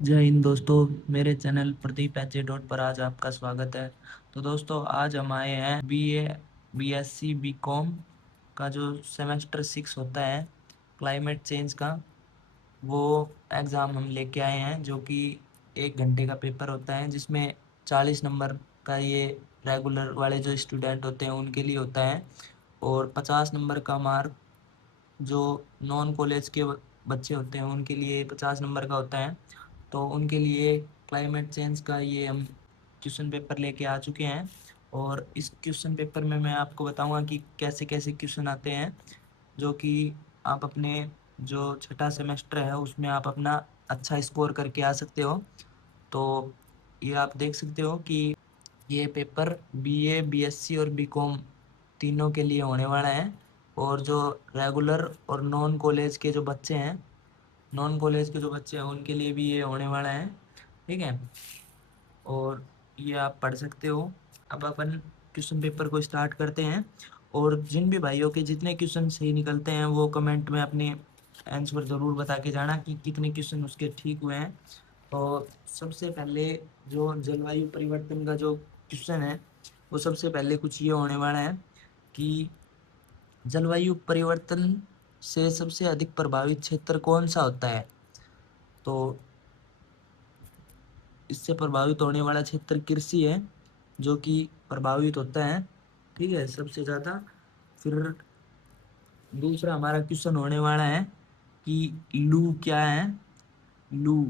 जय हिंद दोस्तों। मेरे चैनल प्रदीप एच डॉट पर आज आपका स्वागत है। तो दोस्तों आज हम आए हैं बीएससी बीकॉम का जो सेमेस्टर 6 होता है क्लाइमेट चेंज का, वो एग्ज़ाम हम लेके आए हैं, जो कि 1 घंटे का पेपर होता है, जिसमें 40 नंबर का ये रेगुलर वाले जो स्टूडेंट होते हैं उनके लिए होता है, और 50 नंबर का मार्क जो नॉन कॉलेज के बच्चे होते हैं उनके लिए 50 नंबर का होता है। तो उनके लिए क्लाइमेट चेंज का ये हम क्वेश्चन पेपर लेके आ चुके हैं, और इस क्वेश्चन पेपर में मैं आपको बताऊंगा कि कैसे कैसे क्वेश्चन आते हैं, जो कि आप अपने जो छठा सेमेस्टर है उसमें आप अपना अच्छा स्कोर करके आ सकते हो। तो ये आप देख सकते हो कि ये पेपर बीए बीएससी और बीकॉम तीनों के लिए होने वाला है, और जो रेगुलर और नॉन कॉलेज के जो बच्चे हैं, नॉन कॉलेज के जो बच्चे हैं उनके लिए भी ये होने वाला है। ठीक है, और ये आप पढ़ सकते हो। अब अपन क्वेश्चन पेपर को स्टार्ट करते हैं, और जिन भी भाइयों के जितने क्वेश्चन सही निकलते हैं वो कमेंट में अपने आंसर ज़रूर बता के जाना कि कितने क्वेश्चन उसके ठीक हुए हैं। और सबसे पहले जो जलवायु परिवर्तन का जो क्वेश्चन है, वो सबसे पहले कुछ ये होने वाला है कि जलवायु परिवर्तन से सबसे अधिक प्रभावित क्षेत्र कौन सा होता है। तो इससे प्रभावित होने वाला क्षेत्र कृषि है, जो कि प्रभावित होता है, ठीक है, सबसे ज़्यादा। फिर दूसरा हमारा क्वेश्चन होने वाला है कि लू क्या है। लू,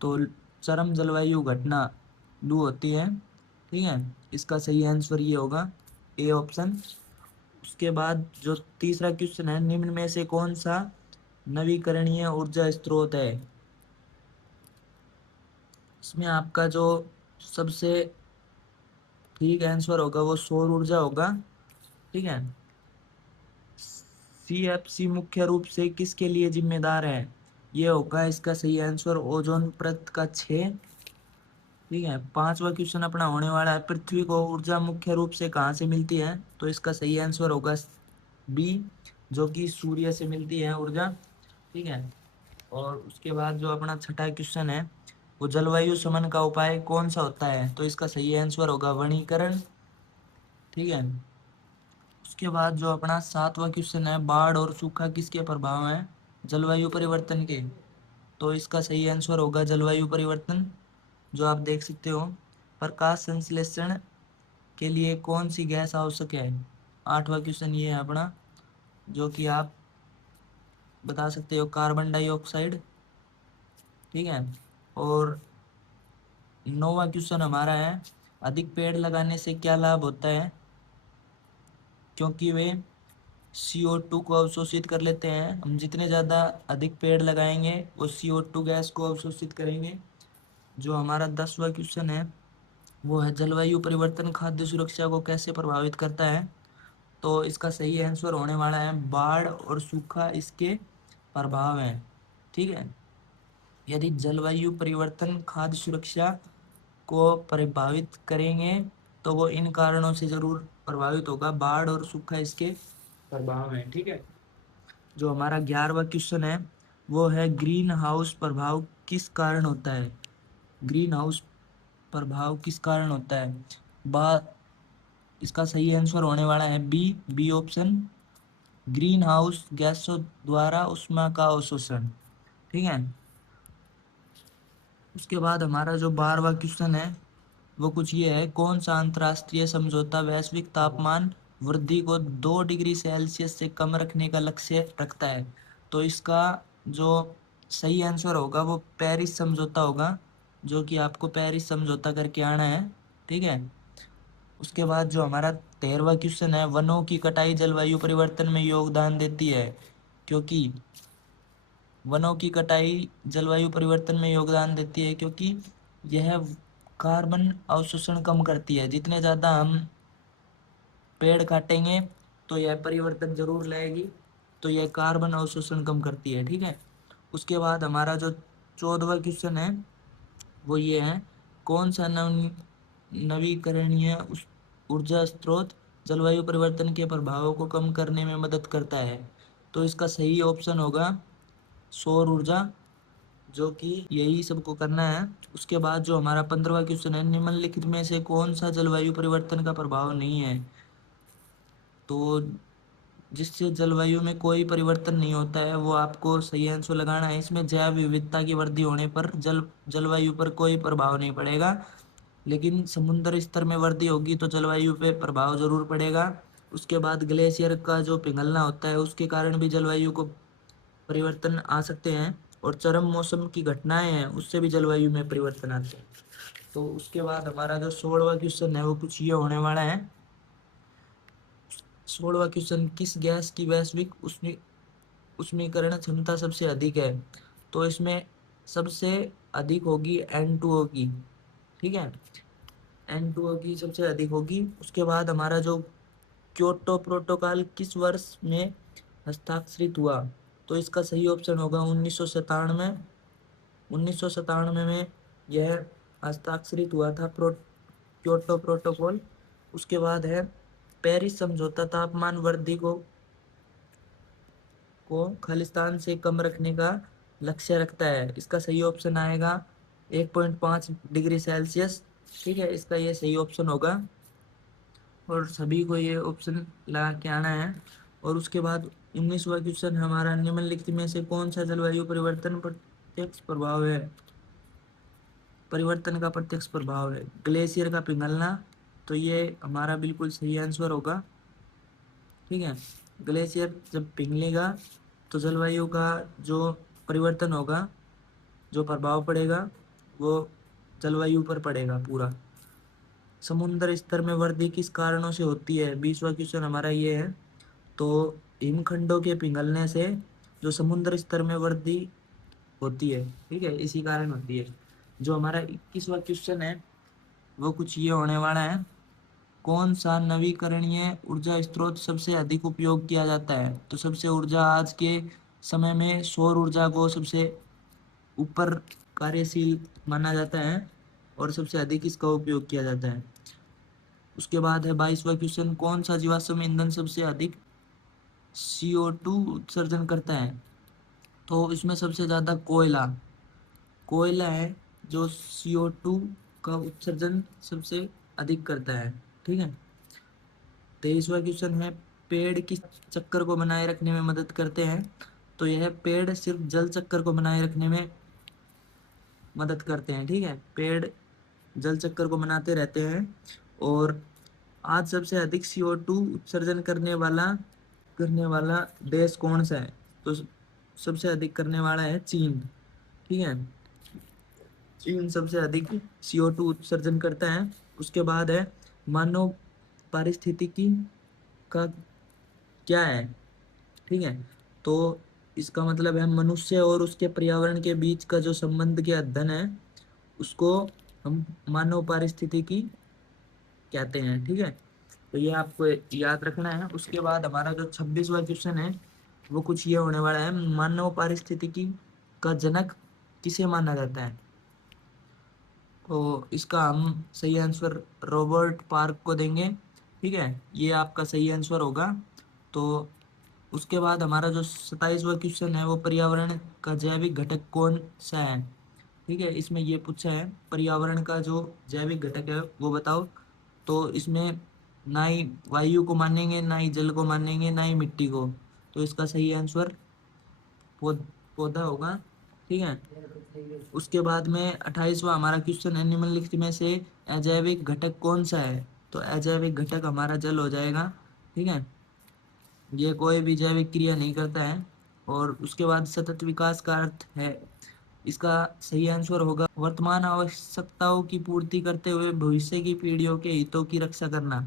तो चरम जलवायु घटना लू होती है, ठीक है। इसका सही आंसर ये होगा, ए ऑप्शन। उसके बाद जो तीसरा क्वेश्चन है, निम्न में से कौन सा नवीकरणीय ऊर्जा स्रोत है। इसमें आपका जो सबसे ठीक आंसर होगा वो सौर ऊर्जा होगा, ठीक है। सीएफसी मुख्य रूप से किसके लिए जिम्मेदार है, ये होगा इसका सही आंसर ओजोन परत का क्षय, ठीक है। पांचवा क्वेश्चन अपना होने वाला है, पृथ्वी को ऊर्जा मुख्य रूप से कहाँ से मिलती है। तो इसका सही आंसर होगा बी, जो कि सूर्य से मिलती है ऊर्जा, ठीक है। और उसके बाद जो अपना छठा क्वेश्चन है, वो जलवायु शमन का उपाय कौन सा होता है। तो इसका सही आंसर होगा वनीकरण, ठीक है। उसके बाद जो अपना सातवां क्वेश्चन है, बाढ़ और सूखा किसके प्रभाव हैं, जलवायु परिवर्तन के। तो इसका सही आंसर होगा जलवायु परिवर्तन। जो आप देख सकते हो, प्रकाश संश्लेषण के लिए कौन सी गैस आवश्यक है। आठवां क्वेश्चन ये है अपना, जो कि आप बता सकते हो कार्बन डाइऑक्साइड, ठीक है। और नौवां क्वेश्चन हमारा है, अधिक पेड़ लगाने से क्या लाभ होता है, क्योंकि वे CO2 को अवशोषित कर लेते हैं। हम जितने ज़्यादा अधिक पेड़ लगाएंगे वो CO2 गैस को अवशोषित करेंगे। जो हमारा 10वां क्वेश्चन है, वो है जलवायु परिवर्तन खाद्य सुरक्षा को कैसे प्रभावित करता है। तो इसका सही आंसर होने वाला है बाढ़ और सूखा इसके प्रभाव हैं, ठीक है। यदि जलवायु परिवर्तन खाद्य सुरक्षा को प्रभावित करेंगे तो वो इन कारणों से जरूर प्रभावित होगा, बाढ़ और सूखा इसके प्रभाव हैं, ठीक है। जो हमारा 11वां क्वेश्चन है, वो है ग्रीन हाउस प्रभाव किस कारण होता है। ग्रीन हाउस प्रभाव किस कारण होता है। बा इसका सही आंसर होने वाला है b, b option, greenhouse गैसों द्वारा ऊष्मा का अवशोषण, ठीक है। उसके बाद हमारा जो 12वां क्वेश्चन है, वो कुछ ये है, कौन सा अंतर्राष्ट्रीय समझौता वैश्विक तापमान वृद्धि को 2 डिग्री सेल्सियस से कम रखने का लक्ष्य रखता है। तो इसका जो सही आंसर होगा वो पेरिस समझौता होगा, जो कि आपको पेरिस समझौता करके आना है, ठीक है। उसके बाद जो हमारा 13वां क्वेश्चन है, वनों की कटाई जलवायु परिवर्तन में योगदान देती है, क्योंकि वनों की कटाई जलवायु परिवर्तन में योगदान देती है क्योंकि यह कार्बन अवशोषण कम करती है। जितने ज़्यादा हम पेड़ काटेंगे तो यह परिवर्तन जरूर लाएगी, तो यह कार्बन अवशोषण कम करती है, ठीक है। उसके बाद हमारा जो 14वां क्वेश्चन है, वो ये है, कौन सा नवीकरणीय ऊर्जा स्रोत जलवायु परिवर्तन के प्रभावों को कम करने में मदद करता है। तो इसका सही ऑप्शन होगा सौर ऊर्जा, जो कि यही सबको करना है। उसके बाद जो हमारा 15वां क्वेश्चन है, निम्नलिखित में से कौन सा जलवायु परिवर्तन का प्रभाव नहीं है। तो जिससे जलवायु में कोई परिवर्तन नहीं होता है वो आपको सही आंसर लगाना है। इसमें जैव विविधता की वृद्धि होने पर जलवायु पर कोई प्रभाव नहीं पड़ेगा, लेकिन समुद्र स्तर में वृद्धि होगी तो जलवायु पे प्रभाव जरूर पड़ेगा। उसके बाद ग्लेशियर का जो पिघलना होता है उसके कारण भी जलवायु को परिवर्तन आ सकते हैं, और चरम मौसम की घटनाएं हैं उससे भी जलवायु में परिवर्तन आते हैं। तो उसके बाद हमारा जो 16वां क्वेश्चन है वो कुछ ये होने वाला है। 16वां क्वेश्चन, किस गैस की वैश्विक उष्मीकरण क्षमता सबसे अधिक है। तो इसमें सबसे अधिक होगी N2O की, ठीक है, N2O की सबसे अधिक होगी। उसके बाद हमारा जो क्योटो प्रोटोकॉल किस वर्ष में हस्ताक्षरित हुआ। तो इसका सही ऑप्शन होगा 1997। 1997 में यह हस्ताक्षरित हुआ था क्योटो प्रोटोकॉल। उसके बाद है पेरिस समझौता तापमान वृद्धि को खालिस्तान से कम रखने का लक्ष्य रखता है। इसका सही ऑप्शन आएगा 1.5 डिग्री सेल्सियस, ठीक है, इसका ये सही ऑप्शन होगा और सभी को ये ऑप्शन लगा के आना है। और उसके बाद 19वां क्वेश्चन हमारा, निम्नलिखित में से कौन सा जलवायु परिवर्तन प्रत्यक्ष प्रभाव है। परिवर्तन का प्रत्यक्ष प्रभाव है ग्लेशियर का पिघलना, तो ये हमारा बिल्कुल सही आंसर होगा, ठीक है। ग्लेशियर जब पिघलेगा तो जलवायु का जो परिवर्तन होगा, जो प्रभाव पड़ेगा वो जलवायु पर पड़ेगा पूरा। समुद्र स्तर में वृद्धि किस कारणों से होती है। 20वां क्वेश्चन हमारा ये है। तो हिमखंडों के पिघलने से जो समुद्र स्तर में वृद्धि होती है, ठीक है, इसी कारण होती है। जो हमारा 21वां क्वेश्चन है वो कुछ ये होने वाला है। कौन सा नवीकरणीय ऊर्जा स्रोत सबसे अधिक उपयोग किया जाता है। तो सबसे ऊर्जा आज के समय में सौर ऊर्जा को सबसे ऊपर कार्यशील माना जाता है और सबसे अधिक इसका उपयोग किया जाता है। उसके बाद है 22वां क्वेश्चन, कौन सा जीवाश्म ईंधन सबसे अधिक CO2 उत्सर्जन करता है। तो इसमें सबसे ज्यादा कोयला कोयला है जो CO2 का उत्सर्जन सबसे अधिक करता है, ठीक है। 23वां क्वेश्चन है, पेड़ किस चक्कर को बनाए रखने में मदद करते हैं। तो यह पेड़ सिर्फ जल चक्कर को बनाए रखने में मदद करते हैं, ठीक है, पेड़ जल चक्कर को बनाते रहते हैं। और आज सबसे अधिक CO2 उत्सर्जन करने वाला देश कौन सा है। तो सबसे अधिक करने वाला है चीन, ठीक है, चीन सबसे अधिक CO2 उत्सर्जन करता है। उसके बाद है मानव पारिस्थितिकी का क्या है, ठीक है। तो इसका मतलब है मनुष्य और उसके पर्यावरण के बीच का जो संबंध के अध्ययन है उसको हम मानव पारिस्थितिकी कहते हैं, ठीक है। तो ये आपको याद रखना है। उसके बाद हमारा जो 26वां क्वेश्चन है वो कुछ ये होने वाला है, मानव पारिस्थितिकी का जनक किसे माना जाता है। तो इसका हम सही आंसर रॉबर्ट पार्क को देंगे, ठीक है, ये आपका सही आंसर होगा। तो उसके बाद हमारा जो 27वां क्वेश्चन है वो पर्यावरण का जैविक घटक कौन सा है, ठीक है। इसमें ये पूछा है पर्यावरण का जो जैविक घटक है वो बताओ। तो इसमें ना ही वायु को मानेंगे, ना ही जल को मानेंगे, ना ही मिट्टी को। तो इसका सही आंसर पौधा होगा, ठीक है। उसके बाद में 28वां हमारा क्वेश्चन है, निम्नलिखित में से अजैविक घटक कौन सा है। तो अजैविक घटक हमारा जल हो जाएगा, ठीक है, ये कोई भी जैविक क्रिया नहीं करता है। और उसके बाद सतत विकास का अर्थ है, इसका सही आंसर होगा वर्तमान आवश्यकताओं की पूर्ति करते हुए भविष्य की पीढ़ियों के हितों की रक्षा करना,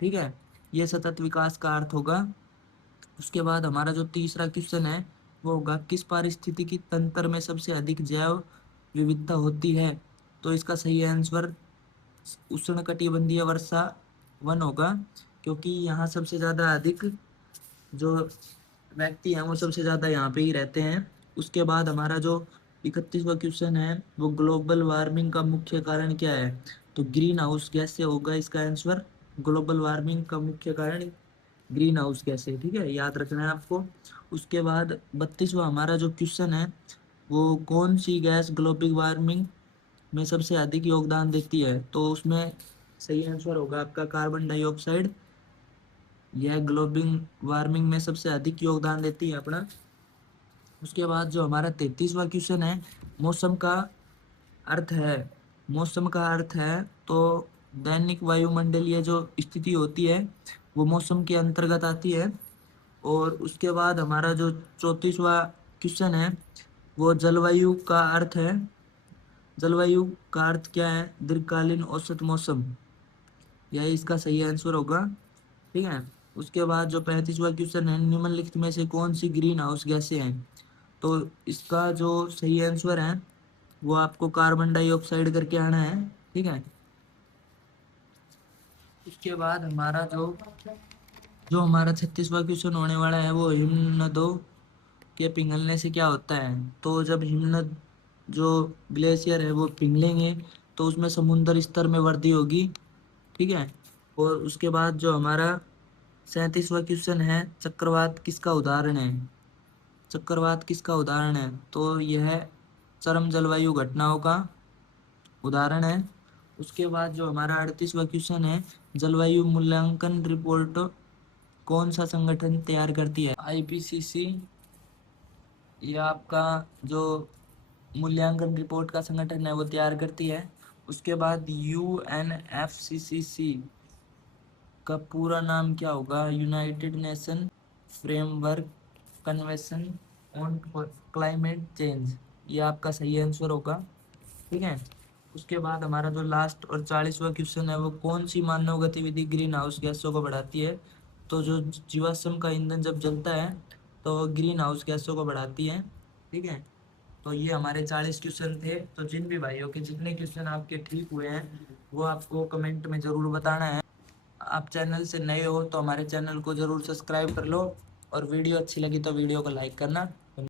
ठीक है, ये सतत विकास का अर्थ होगा। उसके बाद हमारा जो तीसरा क्वेश्चन है वो होगा, किस पारिस्थितिकी तंत्र में सबसे अधिक जैव विविधता होती है। तो इसका सही आंसर उष्णकटिबंधीय वर्षा वन होगा, क्योंकि यहाँ सबसे ज़्यादा अधिक जो व्यक्ति हैं वो सबसे ज़्यादा यहाँ पे ही रहते हैं। उसके बाद हमारा जो 31वां क्वेश्चन है वो ग्लोबल वार्मिंग का मुख्य कारण क्या है। तो ग्रीन हाउस गैस से होगा इसका आंसर। ग्लोबल वार्मिंग का मुख्य कारण ग्रीन हाउस गैस है, ठीक है, याद रखना है आपको। उसके बाद 32वां हमारा जो क्वेश्चन है वो कौन सी गैस ग्लोबल वार्मिंग में सबसे अधिक योगदान देती है? तो उसमें सही आंसर होगा आपका कार्बन डाइऑक्साइड। यह ग्लोबल वार्मिंग में सबसे अधिक योगदान देती है अपना। उसके बाद जो हमारा 33वां क्वेश्चन है, मौसम का अर्थ है। मौसम का अर्थ है तो दैनिक वायुमंडलीय जो स्थिति होती है वो मौसम के अंतर्गत आती है। और उसके बाद हमारा जो 34वां क्वेश्चन है वो जलवायु का अर्थ है। जलवायु का अर्थ क्या है? दीर्घकालीन औसत मौसम। यही इसका सही आंसर होगा। ठीक है। उसके बाद जो 35वां क्वेश्चन है, निम्नलिखित में से कौन सी ग्रीन हाउस गैसें हैं? तो इसका जो सही आंसर है वो आपको कार्बन डाइऑक्साइड करके आना है। ठीक है। उसके बाद हमारा जो जो हमारा 36वां क्वेश्चन होने वाला है वो हिमनदों के पिघलने से क्या होता है? तो जब हिमनद जो ग्लेशियर है वो पिघलेंगे तो उसमें समुद्र स्तर में वृद्धि होगी। ठीक है। और उसके बाद जो हमारा 37वां क्वेश्चन है, चक्रवात किसका उदाहरण है? चक्रवात किसका उदाहरण है? तो यह चरम जलवायु घटनाओं का उदाहरण है। उसके बाद जो हमारा 38वां क्वेश्चन है, जलवायु मूल्यांकन रिपोर्ट कौन सा संगठन तैयार करती है? आईपीसीसी, यह आपका जो मूल्यांकन रिपोर्ट का संगठन है वो तैयार करती है। उसके बाद यूएनएफसीसीसी का पूरा नाम क्या होगा? United nation framework convention on climate change. ये आपका सही आंसर होगा। ठीक है। उसके बाद हमारा जो लास्ट और 40वां क्वेश्चन है वो कौन सी मानव गतिविधि ग्रीन हाउस गैसों को बढ़ाती है? तो जो जीवाश्म का ईंधन जब जलता है तो वो ग्रीन हाउस गैसों को बढ़ाती है। ठीक है। तो ये हमारे 40 क्वेश्चन थे। तो जिन भी भाइयों के जितने क्वेश्चन आपके ठीक हुए हैं वो आपको कमेंट में ज़रूर बताना है। आप चैनल से नए हो तो हमारे चैनल को ज़रूर सब्सक्राइब कर लो, और वीडियो अच्छी लगी तो वीडियो को लाइक करना।